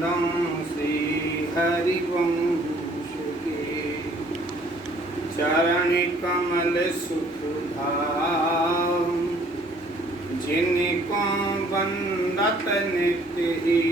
चंदन श्री हरिवंश के चरण कमल सुखधाम, जिनको वंदत नित्य ही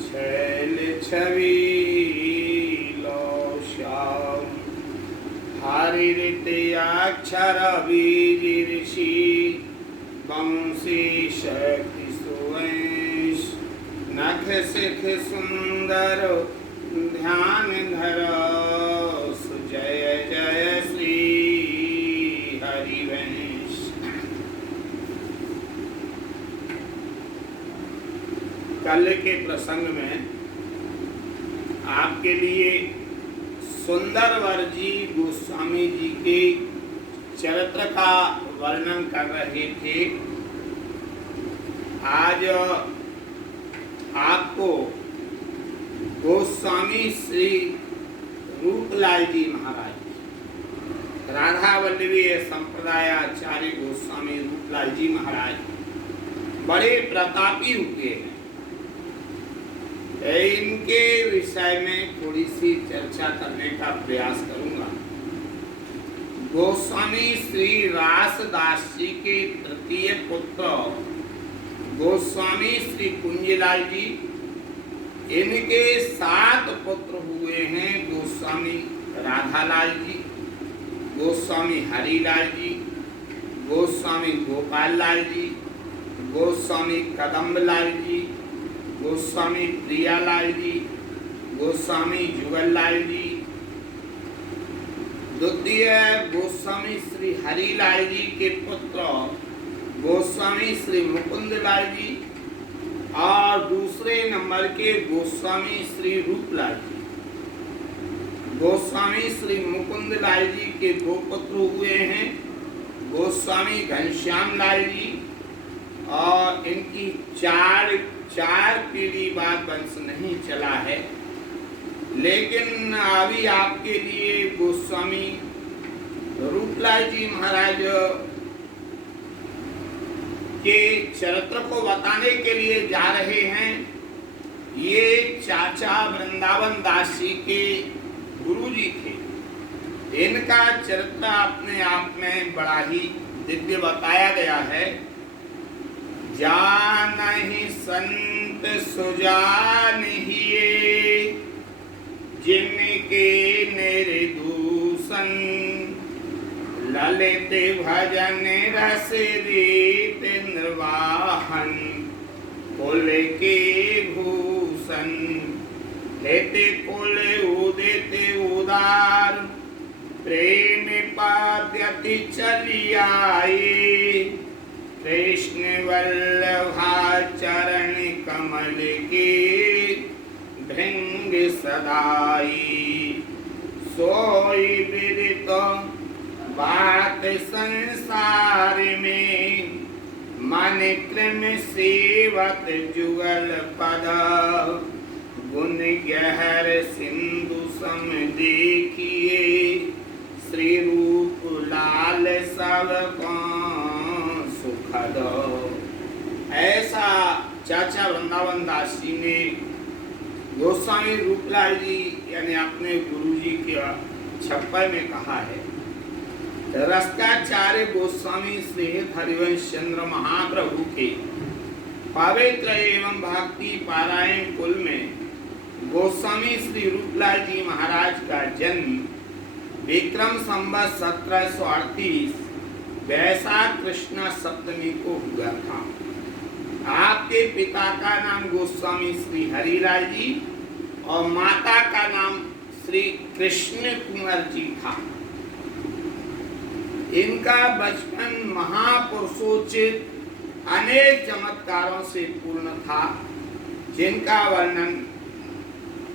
छैल छवि लो श्याम। हरित अक्षर बीज ऋषि वंशी शक्ति सुवंश, नख सिख सुंदर ध्यान धरस, जय जय श्री हरिवंश। कल के प्रसंग में आपके लिए सुंदरवर जी गोस्वामी जी के चरित्र का वर्णन कर रहे थे। आज आपको गोस्वामी श्री रूपलाल जी महाराज, राधा वल्लभी संप्रदायाचार्य गोस्वामी रूपलाल जी महाराज बड़े प्रतापी हुए हैं। इनके विषय में थोड़ी सी चर्चा करने का प्रयास करूंगा। गोस्वामी श्री रासदास जी के तृतीय पुत्र गोस्वामी श्री कुंजलाल जी, इनके 7 पुत्र हुए हैं। गोस्वामी राधालाल जी, गोस्वामी हरिलाल जी, गोस्वामी गोपाल लाल जी, गोस्वामी कदम्बलाल जी, गोस्वामी प्रियालाल जी, गोस्वामी जुगललाल जी। द्वितीय गोस्वामी श्री हरिलाल जी के पुत्र गोस्वामी श्री मुकुंदलाल जी, और दूसरे नंबर के गोस्वामी श्री रूपलाल जी। गोस्वामी श्री मुकुंदलाल जी के 2 पुत्र हुए हैं, गोस्वामी घनश्याम लाल जी, और इनकी चार पीढ़ी बाद वंश नहीं चला है। लेकिन अभी आपके लिए गोस्वामी रूपलाल जी महाराज के चरित्र को बताने के लिए जा रहे हैं। ये चाचा वृंदावन दास जी के गुरु जी थे। इनका चरित्र अपने आप में बड़ा ही दिव्य बताया गया है। जानहि संत सुजानहिए, जिनके निर्दूषण, ललित भजन रस रीत निर्वाहन, कुल के भूषण, लेते कुल उदित उदार, प्रेम पाद्यति चली आए, कृष्ण वल्लभा चरण कमल के भृंग सदाई। सोई विदित बात संसार में, मन क्रम सेवत जुगल पद, गुण गहर सिंधु सम देखिए, श्री रूप लाल सब सुखद। ऐसा चाचा वृंदावन दास जी ने गोस्वामी रूपलाल जी यानी अपने गुरु जी के 56 में कहा है। रस्काचार्य गोस्वामी श्री हरिवंश चंद्र महाप्रभु के पवित्र एवं भक्ति पारायण कुल में गोस्वामी श्री रूपलाल जी महाराज का जन्म विक्रम संवत 1738 वैशाख कृष्ण सप्तमी को हुआ था। आपके पिता का नाम गोस्वामी श्री हरिलाल जी और माता का नाम श्री कृष्ण कुंवर जी था। इनका बचपन महापुरुषोचित अनेक चमत्कारों से पूर्ण था, जिनका वर्णन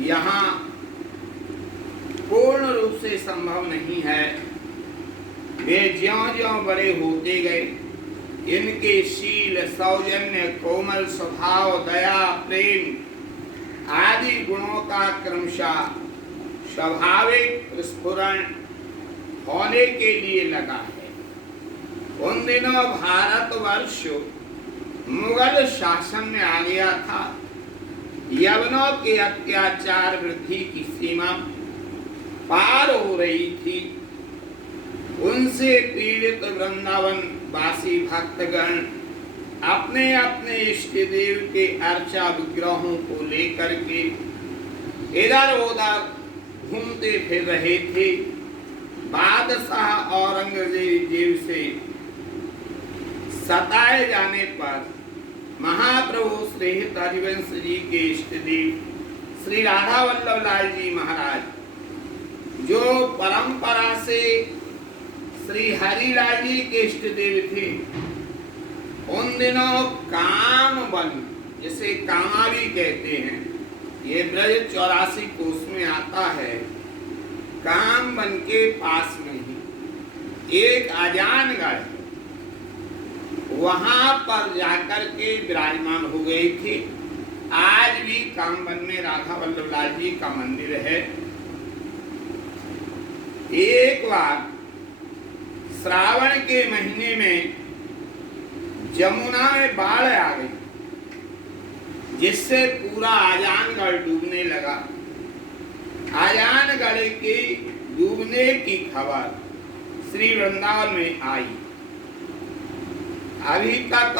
यहाँ पूर्ण रूप से संभव नहीं है। वे ज्यों-ज्यों बड़े होते गए, इनके शील, सौजन्य, कोमल स्वभाव, दया, प्रेम आदि गुणों का क्रमशः स्वाभाविक स्फुरण होने के लिए लगा है। उन दिनों भारतवर्ष मुगल शासन में आ गया था। यवनों के अत्याचार वृद्धि की सीमा पार हो रही थी। उनसे पीड़ित वृंदावन वासी भक्तगण अपने अपने इष्ट देव के अर्चा विग्रहों को लेकर के इधर उधर घूमते फिर रहे थे। बादशाह औरंगजेब से सताए जाने पर महाप्रभु श्री हरिवंश जी के इष्ट देव श्री राधा वल्लभ लाल जी महाराज, जो परंपरा से श्री हरिलाल जी के इष्ट देव थे, उन दिनों काम वन, जिसे कामावी कहते हैं, ये ब्रज 84 कोस में आता है, काम वन के पास में ही एक अजानगढ़ है, वहां पर जाकर के विराजमान हो गए थे। आज भी कामवन में राधा वल्लभ लाल जी का मंदिर है। एक बार श्रावण के महीने में जमुना में बाढ़ आ गई, जिससे पूरा आजानगढ़ डूबने लगा। आजानगढ़ के डूबने की खबर श्री वृंदावन में आई। अभी तक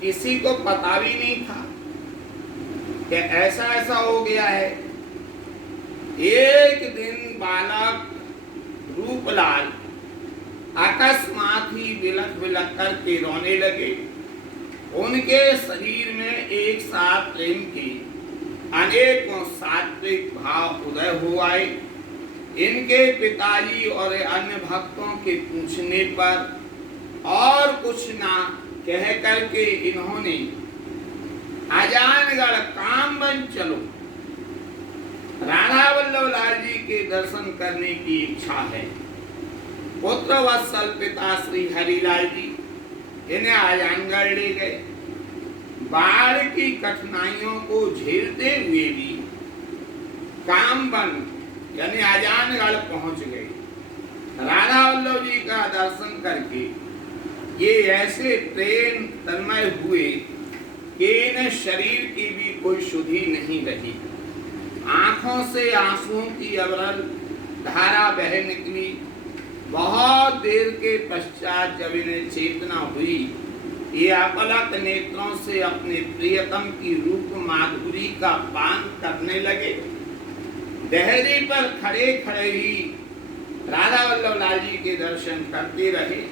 किसी को पता भी नहीं था कि ऐसा ऐसा हो गया है। एक दिन बालक रूपलाल अकस्मात ही बिलख बिलख करके रोने लगे। उनके शरीर में एक साथ प्रेम के अनेकों सात्विक भाव उदय हो आए। इनके पिताजी और अन्य भक्तों के पूछने पर और कुछ ना कह करके इन्होंने आजानगढ़ कामवन चलो, राधा वल्लभ लाल जी के दर्शन करने की इच्छा है। पुत्र वत्सल पिता श्री हरिलाल जी इन्हें आजानगढ़ ले गए। बाढ़ की कठिनाइयों को झेलते हुए भी कामवन यानी आजानगढ़ पहुंच गए। राधा वल्लभ जी का दर्शन करके ये ऐसे प्रेम तन्मय हुए कि इन शरीर की भी कोई शुद्धि नहीं रही। आंखों से आंसुओं की अविरल धारा बह निकली। बहुत देर के पश्चात जब इन्हें चेतना हुई, ये अपलक नेत्रों से अपने प्रियतम की रूप माधुरी का पान करने लगे। देहरी पर खड़े खड़े ही राधा वल्लभ लाल जी के दर्शन करते रहे।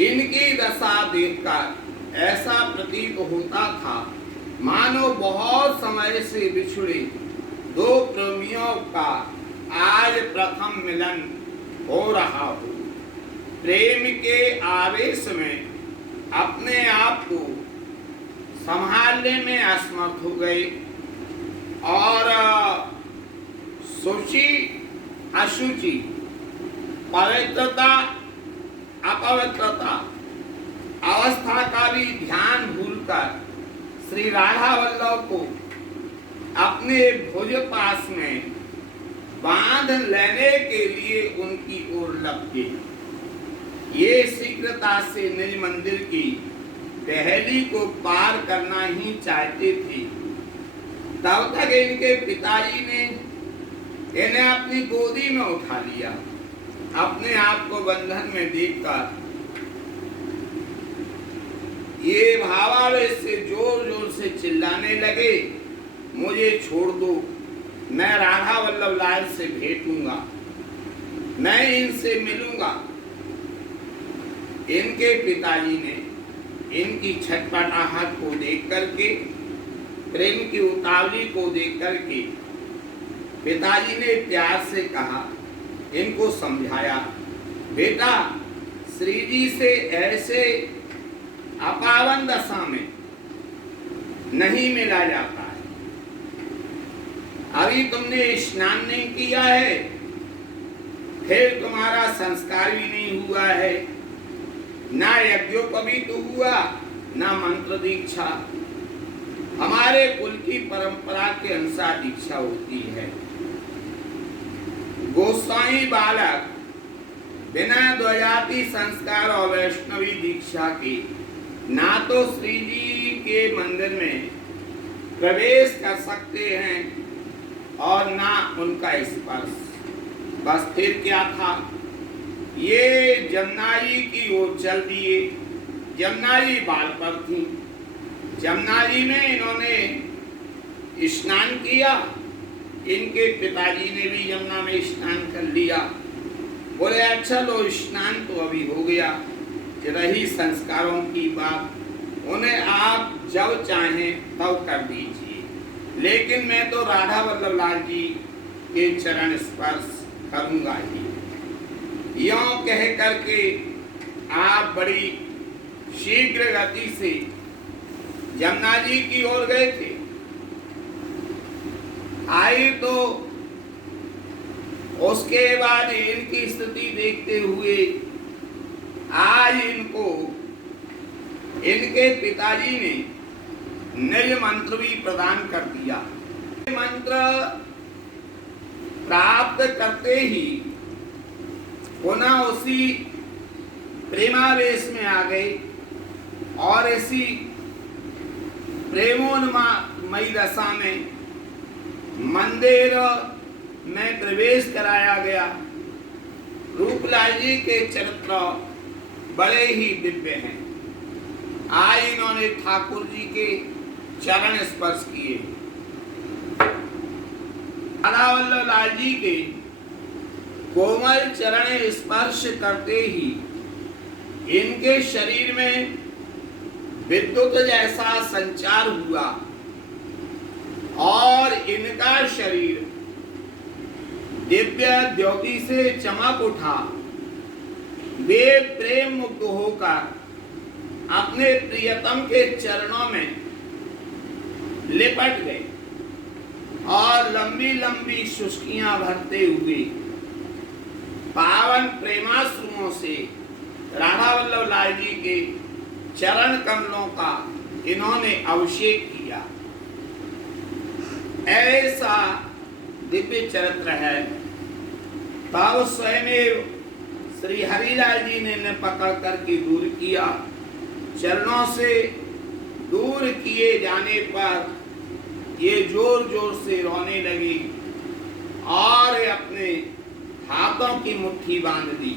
इनकी दशा देखकर ऐसा प्रतीत होता था मानो बहुत समय से बिछुड़े दो प्रेमियों का आज प्रथम मिलन हो रहा हो। प्रेम के आवेश में अपने आप को संभालने में असमर्थ हो गए और शुचि अशुचि, पवित्रता अपवित्रता अवस्था का भी ध्यान भूलकर श्री राधा वल्लभ को अपने भुज पास में बांध लेने के लिए उनकी ओर लपके। ये शीघ्रता से निज मंदिर की दहली को पार करना ही चाहते थे। तब तक इनके पिताजी ने इन्हें अपनी गोदी में उठा लिया। अपने आप को बंधन में देखकर ये भावावेश से जोर जोर से चिल्लाने लगे, मुझे छोड़ दो, मैं राधा वल्लभ लाल से भेंटूंगा, मैं इनसे मिलूंगा। इनके पिताजी ने इनकी छटपटाहट को देख करके, प्रेम की उतावली को देख करके पिताजी ने प्यार से कहा, इनको समझाया, बेटा श्री जी से ऐसे अपावन दशा में नहीं मिला जाता है। अभी तुमने स्नान नहीं किया है, फिर तुम्हारा संस्कार भी नहीं हुआ है, ना यज्ञोपवीत हुआ, ना मंत्र दीक्षा। हमारे कुल की परंपरा के अनुसार दीक्षा होती है। गोस्वामी बालक बिना द्वजाति संस्कार और वैष्णवी दीक्षा के ना तो श्री जी के मंदिर में प्रवेश कर सकते हैं और ना उनका स्पर्श। बस फिर क्या था, ये जमुना जी की ओर चल दिए। जमुना जी बाल पर थी। जमुना जी में इन्होंने स्नान किया। इनके पिताजी ने भी यमुना में स्नान कर लिया। बोले अच्छा लो, स्नान तो अभी हो गया, रही संस्कारों की बात, उन्हें आप जब चाहें तब कर दीजिए, लेकिन मैं तो राधा वल्लभ लाल जी के चरण स्पर्श करूंगा ही। यों कह करके आप बड़ी शीघ्र गति से जमुना जी की ओर गए थे। आए तो उसके बाद इनकी स्थिति देखते हुए आज इनको इनके पिताजी ने निज मंत्र भी प्रदान कर दिया। मंत्र प्राप्त करते ही पुनः उसी प्रेमावेश में आ गए और इसी प्रेमोन्मयी दशा में मंदिर में प्रवेश कराया गया। रूपलाल जी के चरित्र बड़े ही दिव्य हैं। आज इन्होंने ठाकुर जी के चरण स्पर्श किए। राधा वल्लभ लाल जी के कोमल चरण स्पर्श करते ही इनके शरीर में विद्युत जैसा संचार हुआ और इनका शरीर दिव्य ज्योति से चमक उठा। वे प्रेम मुक्त होकर अपने प्रियतम के चरणों में लिपट गए और लंबी लंबी शुष्कियां भरते हुए पावन प्रेमाश्रुओं से राधा वल्लभ लाल जी के चरण कमलों का इन्होंने अभिषेक किया। ऐसा दिव्य चरित्र है। तब स्वयं श्री हरिलाल जी ने पकड़ करके दूर किया। चरणों से दूर किए जाने पर ये जोर जोर से रोने लगी और अपने हाथों की मुट्ठी बांध दी।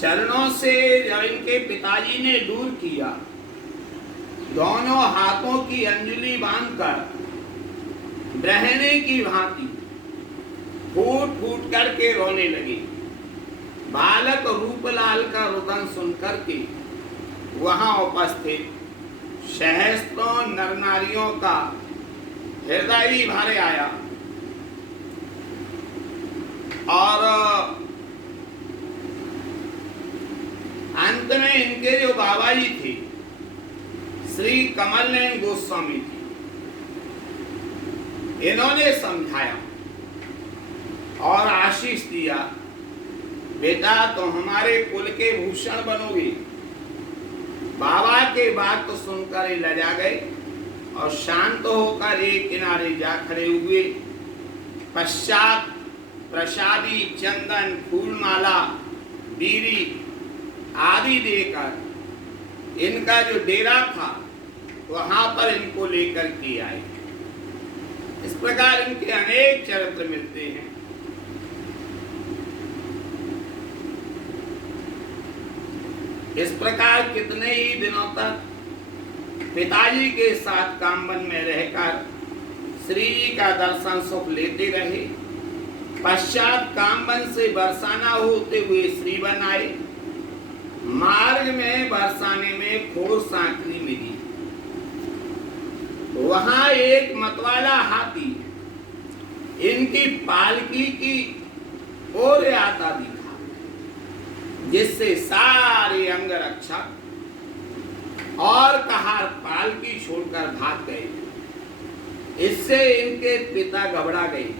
चरणों से जब इनके पिताजी ने दूर किया, दोनों हाथों की अंजलि बांधकर बहने की भांति फूट फूट करके रोने लगे। बालक रूपलाल का रुदन सुन करके वहां उपस्थित सहस्त्रों नर नारियों का हृदय भी भर आया और अंत में इनके जो बाबा जी थे श्री कमल नयन गोस्वामी जी, इन्होंने समझाया और आशीष दिया, बेटा तो हमारे कुल के भूषण बनोगे। बाबा के बात तो सुनकर लजा गए और शांत होकर एक किनारे जा खड़े हुए। पश्चात प्रसादी, चंदन, फूलमाला, बीरी आदि देकर इनका जो डेरा था वहां पर इनको लेकर के आए। इस प्रकार इनके अनेक चरित्र मिलते हैं। इस प्रकार कितने ही दिनों तक पिताजी के साथ कामबन में रहकर श्री जी का दर्शन सुख लेते रहे। पश्चात कामबन से बरसाना होते हुए श्रीवन आए। मार्ग में बरसाने में खोर सांकरी मिली। वहां एक मतवाला हाथी इनकी पालकी की ओर आता दिखा, जिससे सारे अंगरक्षक और कहार पालकी छोड़कर भाग गए। इससे इनके पिता घबरा गए,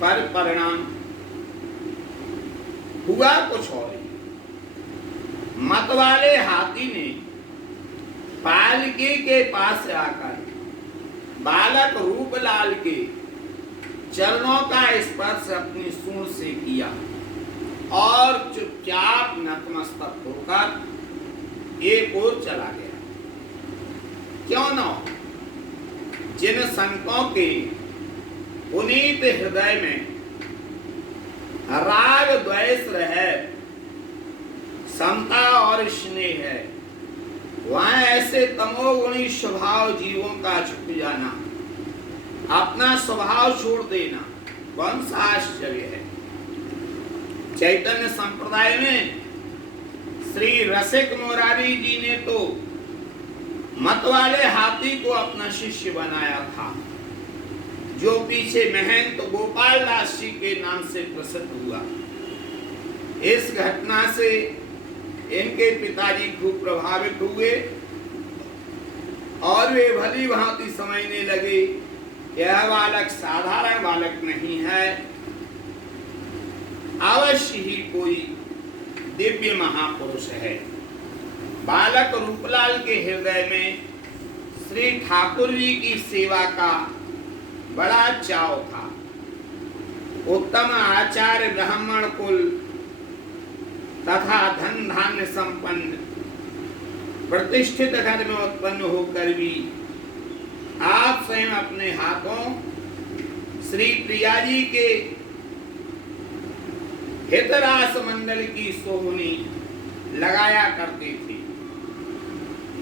पर परिणाम हुआ कुछ और। मतवाले हाथी ने पालकी के पास से आकर बालक रूपलाल के चरणों का स्पर्श अपनी सूंड से किया और चुपचाप नतमस्तक होकर एक ओर चला गया। क्यों न हो, जिन संतों के पुनीत हृदय में राग द्वेष रहे, समता और स्नेह है, वहां ऐसे तमोगुणी स्वभाव जीवों का छुप जाना, अपना स्वभाव छोड़ देना कौन सा आश्चर्य है। चैतन्य संप्रदाय में श्री रसिक मुरारी जी ने तो मतवाले हाथी को अपना शिष्य बनाया था, जो पीछे महंत गोपाल दास जी के नाम से प्रसिद्ध हुआ। इस घटना से इनके पिताजी खूब प्रभावित हुए और वे भली भांति समझने लगे कि यह बालक साधारण बालक नहीं है, अवश्य ही कोई दिव्य महापुरुष है। बालक रूपलाल के हृदय में श्री ठाकुर जी की सेवा का बड़ा चाव था। उत्तम आचार्य ब्राह्मण कुल तथा धन धान्य संपन्न प्रतिष्ठित घर में उत्पन्न होकर भी आप स्वयं अपने हाथों श्री प्रिया जी के हितरास मंडल की सोहनी लगाया करते थे।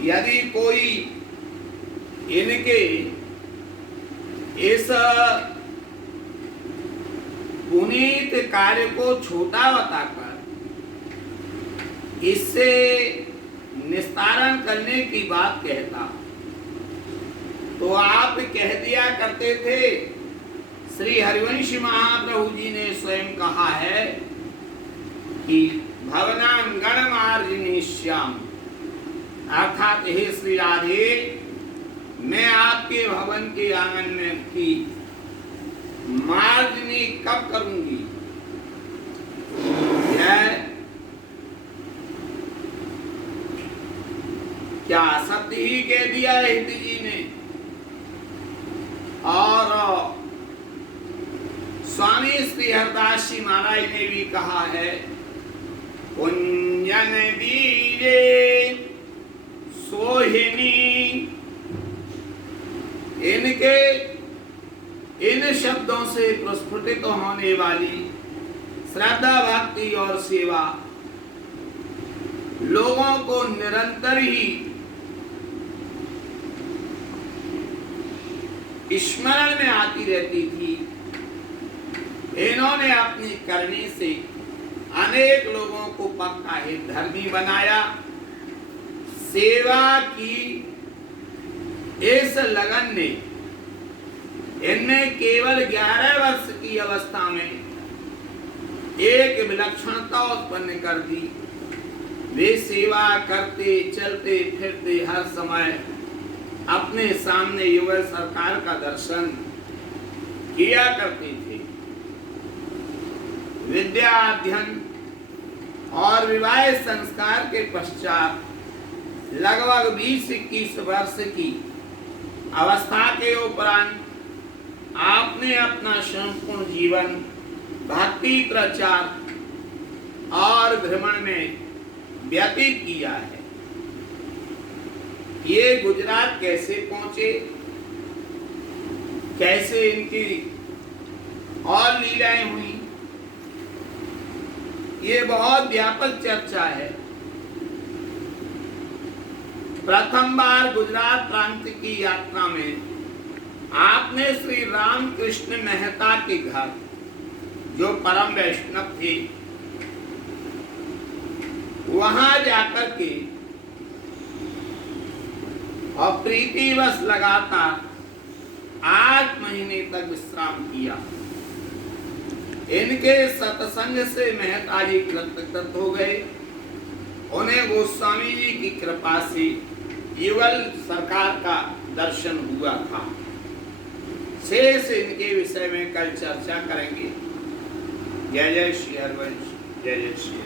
यदि कोई इनके इस पुनीत कार्य को छोटा बताकर इससे निस्तारण करने की बात कहता, तो आप कह दिया करते थे, श्री हरिवंश महाप्रभु जी ने स्वयं कहा है कि भवनांगण मार्जिनी श्याम, अर्थात हे श्री राधे, मैं आपके भवन के आंगन में की मार्जनी कब करूंगी। यह क्या सत्य ही कह दिया हित जी ने। और स्वामी श्री हरदास जी महाराज ने भी कहा है, कुंजन बीजे सोहिनी। इनके इन शब्दों से प्रस्फुटित होने वाली श्रद्धा भक्ति और सेवा लोगों को निरंतर ही स्मरण में आती रहती थी। इन्होंने अपनी करनी से अनेक लोगों को पक्का हितधर्मी बनाया। सेवा की इस लगन ने इनमें केवल 11 वर्ष की अवस्था में एक विलक्षणता उत्पन्न कर दी। वे सेवा करते चलते फिरते हर समय अपने सामने युगल सरकार का दर्शन किया करते थे। विद्या अध्ययन और विवाह संस्कार के पश्चात लगभग 20-21 वर्ष की अवस्था के उपरांत आपने अपना संपूर्ण जीवन भक्ति प्रचार और भ्रमण में व्यतीत किया है। ये गुजरात कैसे पहुंचे, कैसे इनकी और लीलाएं हुई, ये बहुत व्यापक चर्चा है। प्रथम बार गुजरात प्रांत की यात्रा में आपने श्री रामकृष्ण मेहता के घर, जो परम वैष्णव थे, वहां जाकर के और प्रीतिवश लगातार 8 महीने तक विश्राम किया। इनके सत्संग से मेहता जी कृतकृत हो गए। उन्हें गोस्वामी जी की कृपा से युगल सरकार का दर्शन हुआ था। शेष इनके विषय में कल चर्चा करेंगे। जय जय श्री हरिवंश, जय जय श्री